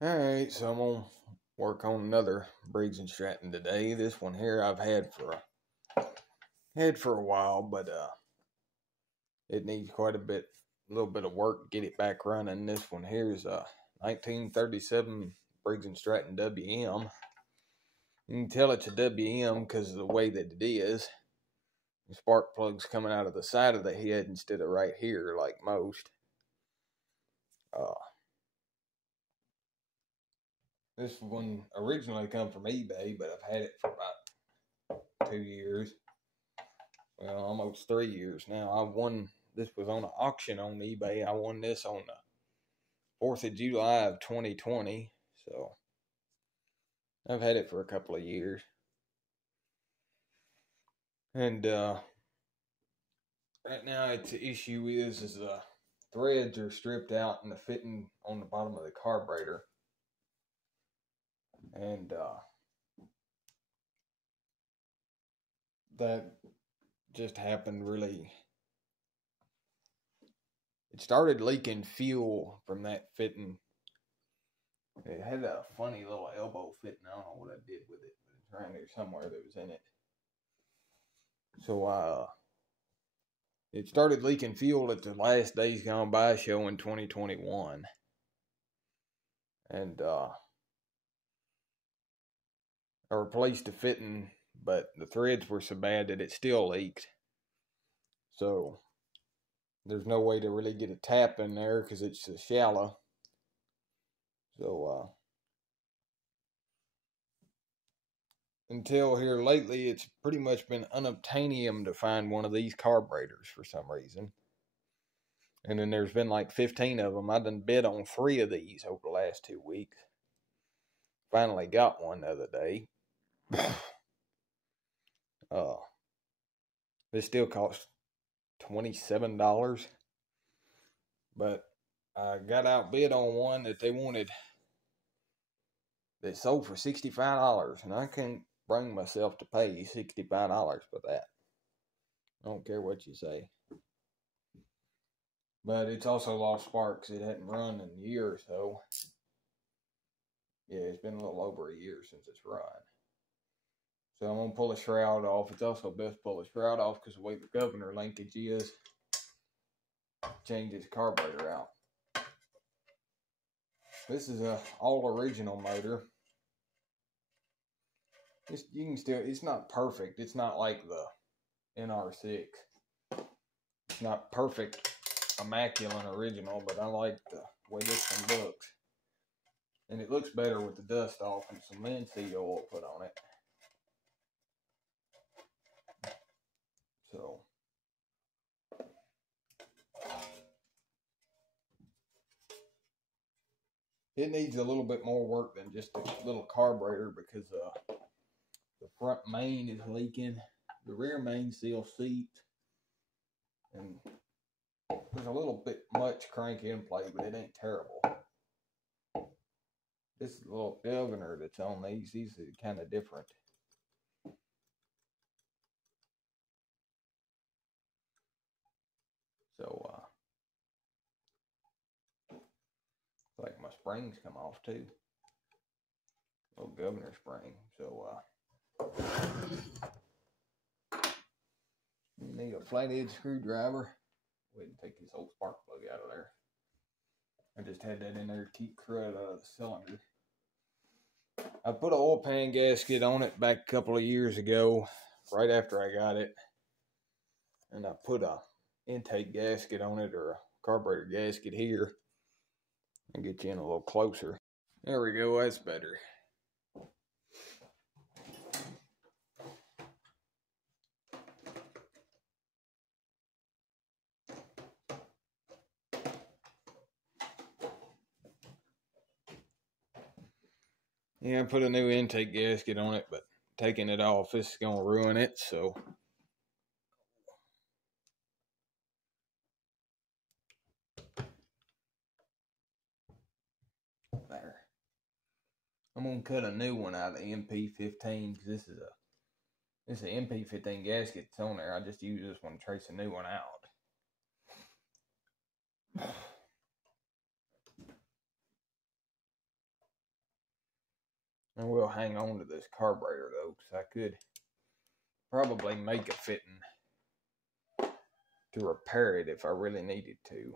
Alright, so I'm gonna work on another Briggs and Stratton today. This one here I've had for a while, but it needs quite a little bit of work to get it back running. This one here is a 1937 Briggs and Stratton WM. You can tell it's a WM because of the way that it is. The spark plug's coming out of the side of the head instead of right here like most. This one originally come from eBay, but I've had it for about 2 years. Well, almost 3 years now. This was on an auction on eBay. I won this on the 4th of July of 2020. So I've had it for a couple of years. And right now the issue is the threads are stripped out and the fitting on the bottom of the carburetor. And that just happened really. It started leaking fuel from that fitting. It had a funny little elbow fitting. I don't know what I did with it, but it's around here somewhere that was in it. So it started leaking fuel at the last days gone by show in 2021. And I replaced the fitting, but the threads were so bad that it still leaked. So there's no way to really get a tap in there because it's so shallow. So until here lately, it's pretty much been unobtainium to find one of these carburetors for some reason. And then there's been like 15 of them. I done bid on 3 of these over the last 2 weeks. Finally got one the other day. This still costs $27. But I got outbid on one that they wanted that sold for $65. And I can't bring myself to pay $65 for that. I don't care what you say. But it's also lost sparks. It hadn't run in a year or so. Yeah, it's been a little over a year since it's run. So I'm going to pull the shroud off. It's also best to pull the shroud off because the way the governor linkage is, change its carburetor out. This is a all original motor. It's not perfect. It's not like the NR6. It's not perfect, immaculate original, but I like the way this one looks. And it looks better with the dust off and some linseed oil put on it. So it needs a little bit more work than just a little carburetor because the front main is leaking. The rear main seal seeped. And there's a little bit much crank in play, but it ain't terrible. This little governor that's on these are kind of different. So, like my springs come off too. Little governor spring. So, you need a flathead screwdriver. Go ahead and take this old spark plug out of there. I just had that in there to keep crud out of the cylinder. I put an oil pan gasket on it back a couple of years ago, right after I got it. And I put a intake gasket on it, or a carburetor gasket here. I'll get you in a little closer. There we go, that's better. Yeah, I put a new intake gasket on it, but taking it off, this is going to ruin it, so. There. I'm going to cut a new one out of the MP15, because this is an MP15 gasket that's on there. I just use this one to trace a new one out. And we'll hang on to this carburetor though, because I could probably make a fitting to repair it if I really needed to.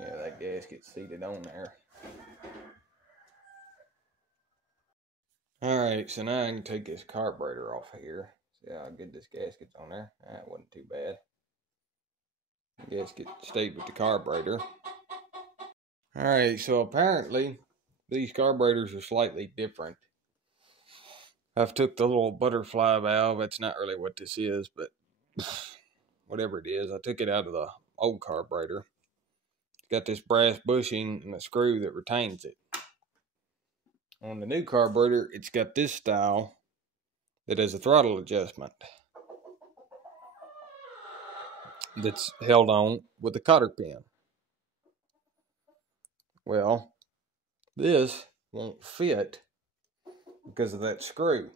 Yeah, that gasket's seated on there. Alright, so now I can take this carburetor off here. See how good this gasket's on there? That wasn't too bad. The gasket stayed with the carburetor. Alright, so apparently these carburetors are slightly different. I've took the little butterfly valve. That's not really what this is, but whatever it is, I took it out of the old carburetor. It's got this brass bushing and a screw that retains it. On the new carburetor, it's got this style that has a throttle adjustment that's held on with a cotter pin. Well, this won't fit because of that screw.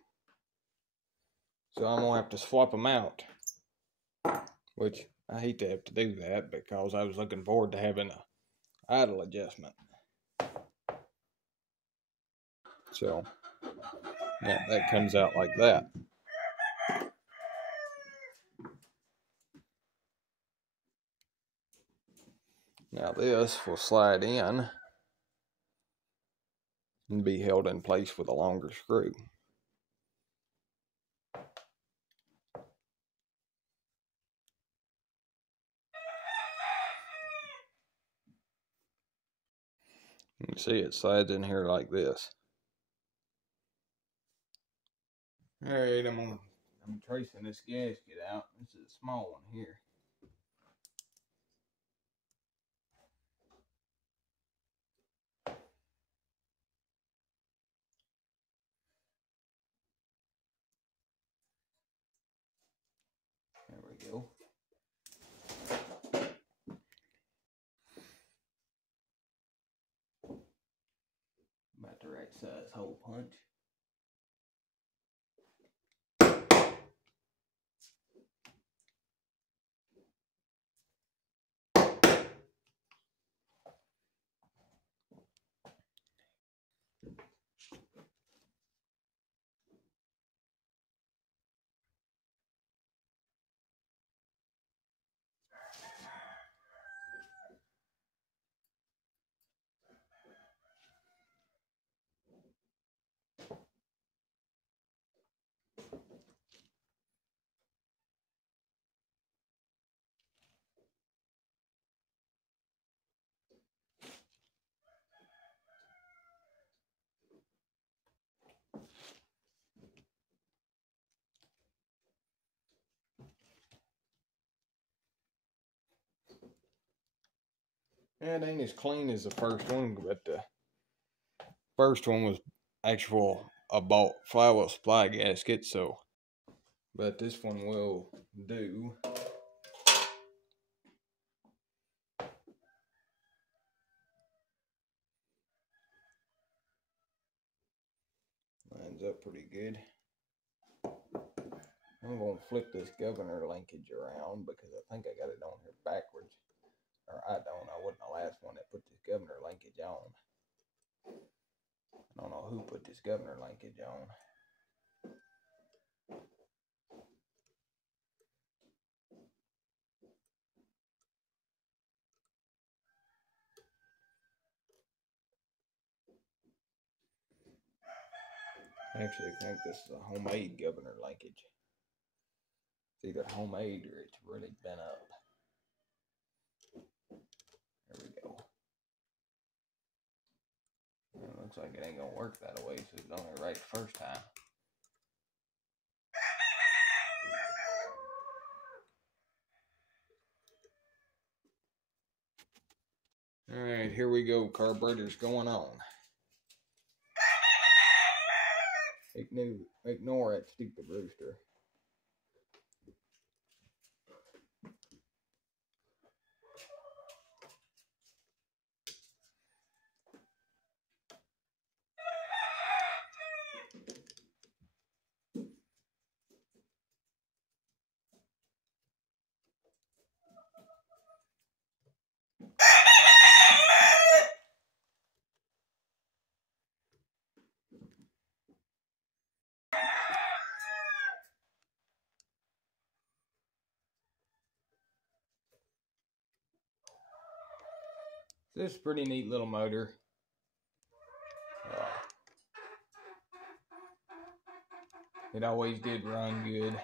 So I'm going to have to swap them out, which I hate to have to do that because I was looking forward to having a idle adjustment. So yeah, that comes out like that. Now this will slide in and be held in place with a longer screw. You can see it slides in here like this. Alright, I'm tracing this gasket out. This is a small one here. There we go. About the right size hole punch. Yeah, it ain't as clean as the first one, but the first one was a bought flywheel supply gasket, so. But this one will do. Lines up pretty good. I'm going to flip this governor linkage around because I think I got it on here backwards. Or I wasn't the last one that put this governor linkage on. I don't know who put this governor linkage on. I actually think this is a homemade governor linkage. It's either homemade or it's really bent up. There we go. It looks like it ain't gonna work that way, so it's only right the first time. Alright, here we go. Carburetor's going on. Ignore that stupid rooster. This is a pretty neat little motor. It always did run good.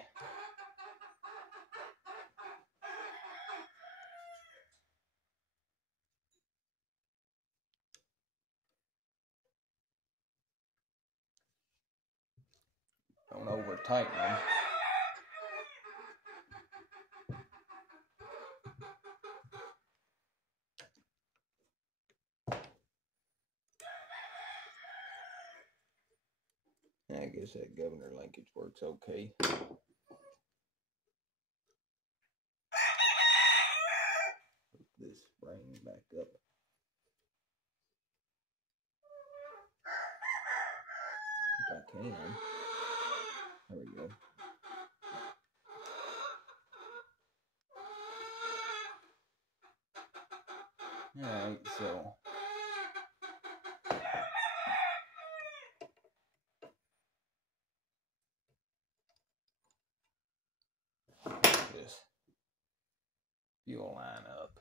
Don't over tighten them. I guess that governor linkage works okay. Put this spring back up. If I can. There we go. Alright, so this fuel line up.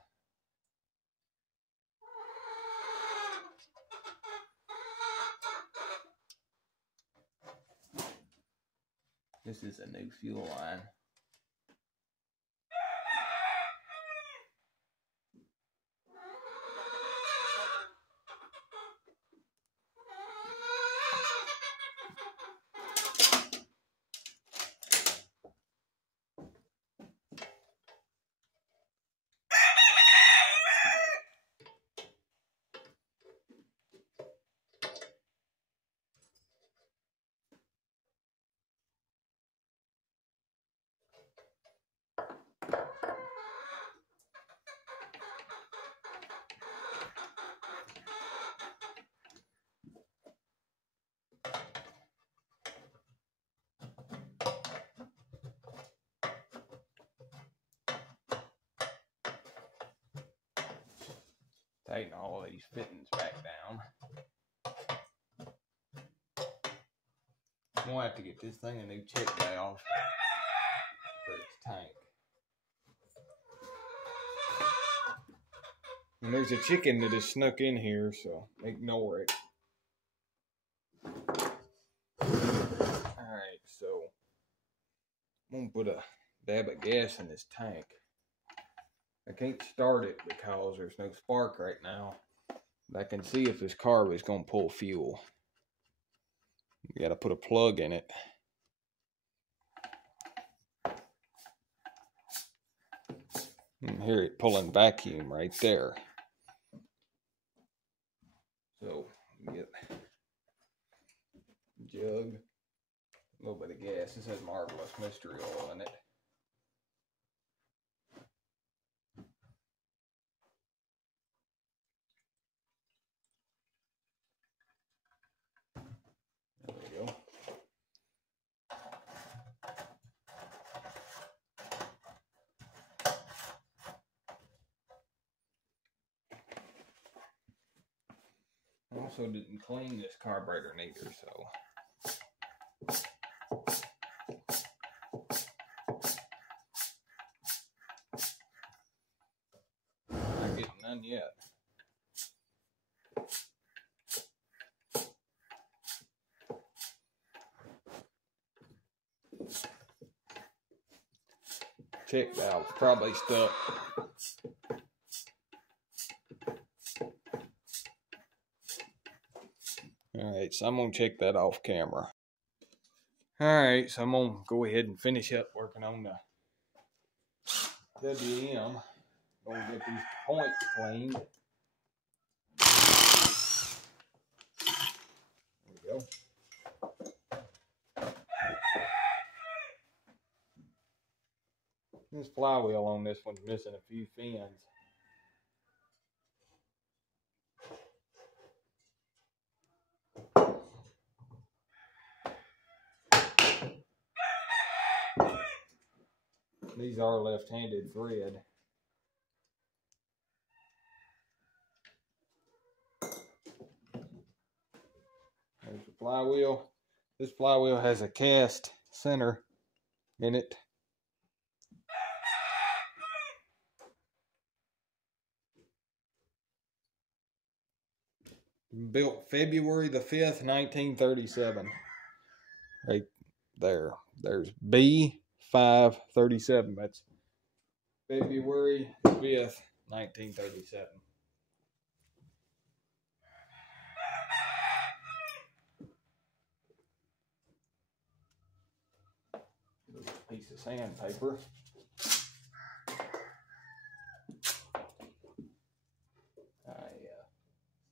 This is a new fuel line. Tighten all of these fittings back down. I'm gonna have to get this thing a new check valve for its tank. And there's a chicken that has snuck in here, so ignore it. Alright, so I'm gonna put a dab of gas in this tank. I can't start it because there's no spark right now. But I can see if this carb is gonna pull fuel. You gotta put a plug in it. And hear it pulling vacuum right there. So get jug, a little bit of gas. This has Marvelous Mystery Oil in it. There we go. I also didn't clean this carburetor neither, so. Not getting none yet. Check valve's probably stuck. Alright, so I'm going to check that off camera. Alright, so I'm going to go ahead and finish up working on the WM. Going to get these points cleaned. There we go. This flywheel on this one's missing a few fins. These are left-handed thread. There's the flywheel. This flywheel has a cast center in it. Built February the 5th, 1937. Right there. There's B537. That's February 5th, 1937. Piece of sandpaper.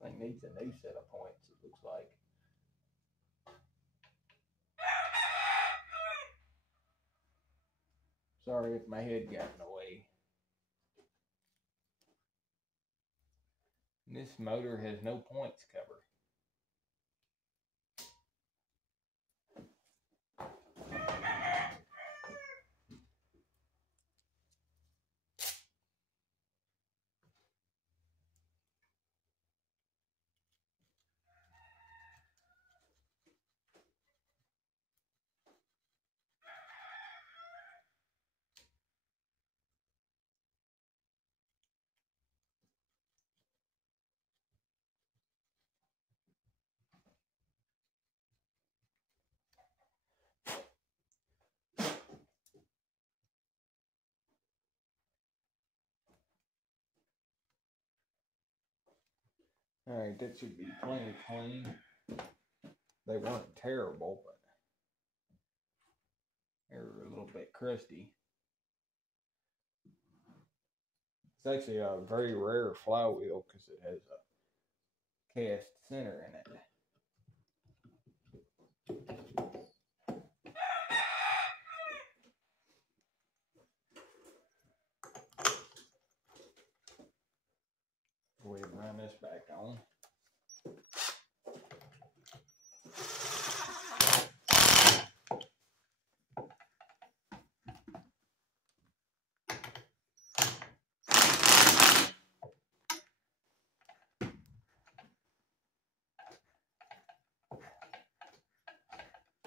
Thing needs a new set of points, it looks like. Sorry if my head got in the way. This motor has no points cover. Alright, that should be plenty clean. They weren't terrible, but they were a little bit crusty. It's actually a very rare flywheel because it has a cast center in it. Go ahead and run this back on.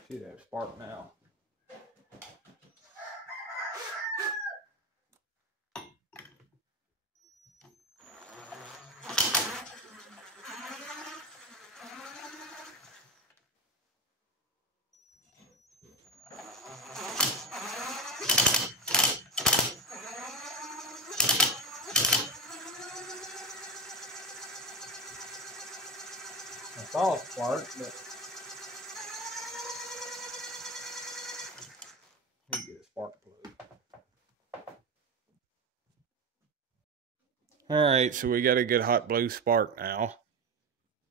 Should have spark now. I saw a spark, but let me get a spark plug. Alright, so we got a good hot blue spark now.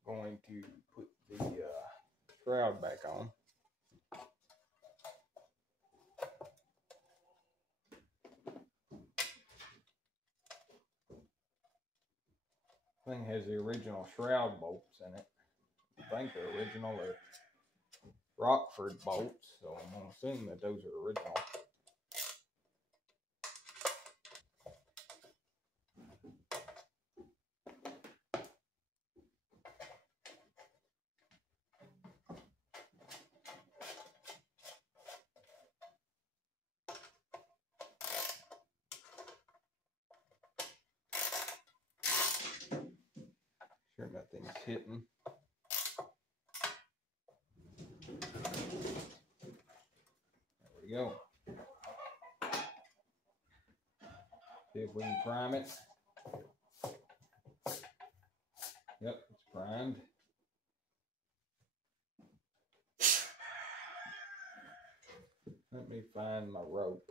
Going to put the shroud back on. Thing has the original shroud bolts in it. I think they're original. They're Rockford bolts, so I'm going to assume that those are original. Sure nothing's hitting. There we go. See if we can prime it. Yep, it's primed. Let me find my rope.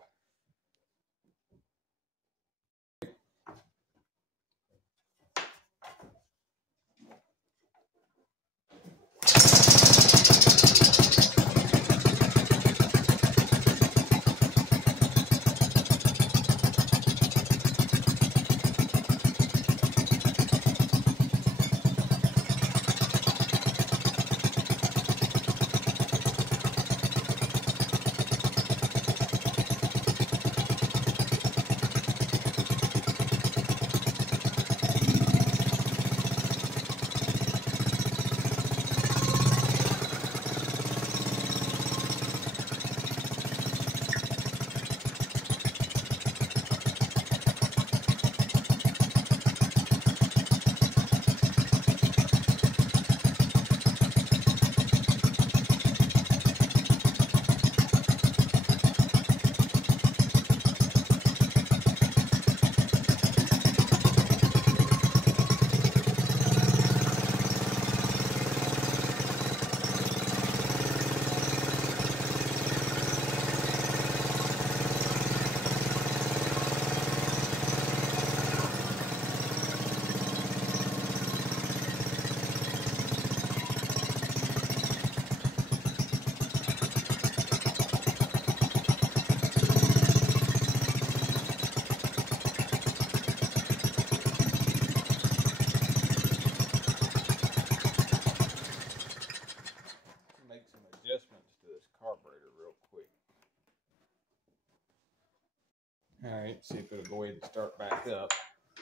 See if it'll go ahead and start back up.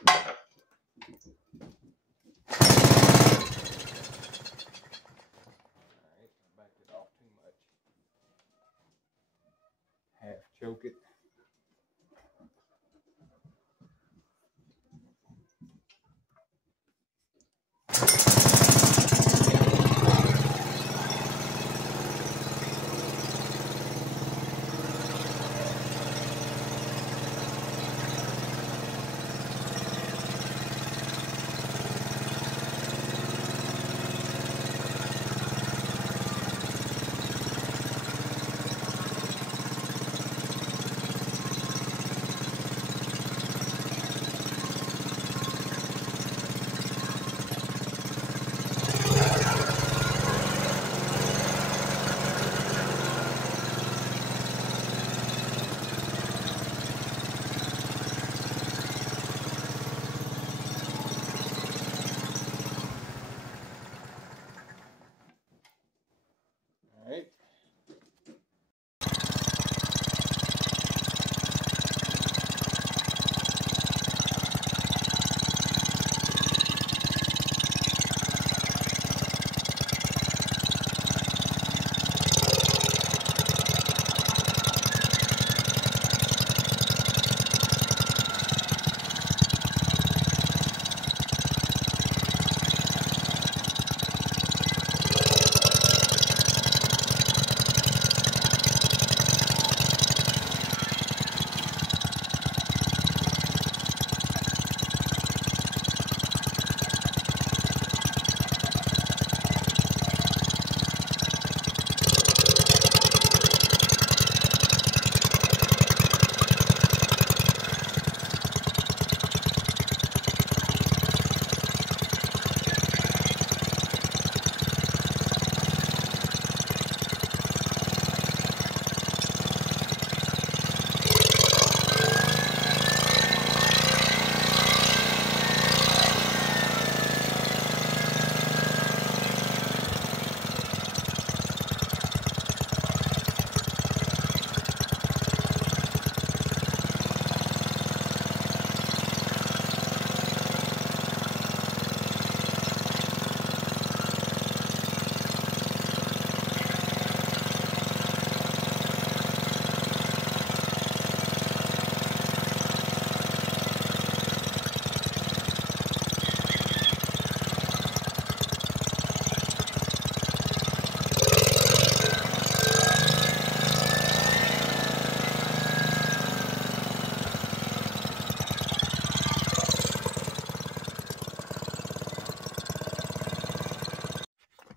Alright, I backed it off too much. Half choke it. Alright.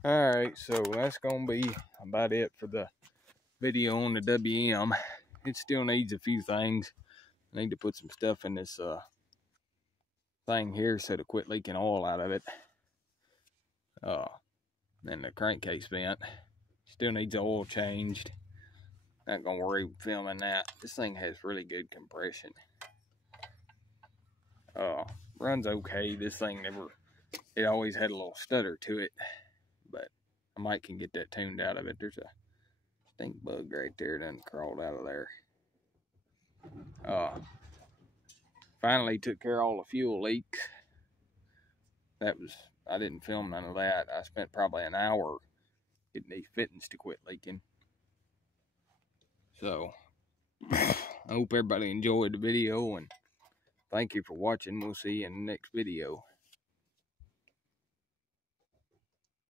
Alright, so that's going to be about it for the video on the WM. It still needs a few things. I need to put some stuff in this thing here so to quit leaking oil out of it. And the crankcase vent still needs oil changed. Not going to worry with filming that. This thing has really good compression. Runs okay. This thing it always had a little stutter to it, but I might can get that tuned out of it. There's a stink bug right there done crawled out of there. Finally took care of all the fuel leaks. I didn't film none of that. I spent probably an hour getting these fittings to quit leaking. So I hope everybody enjoyed the video, and thank you for watching. We'll see you in the next video.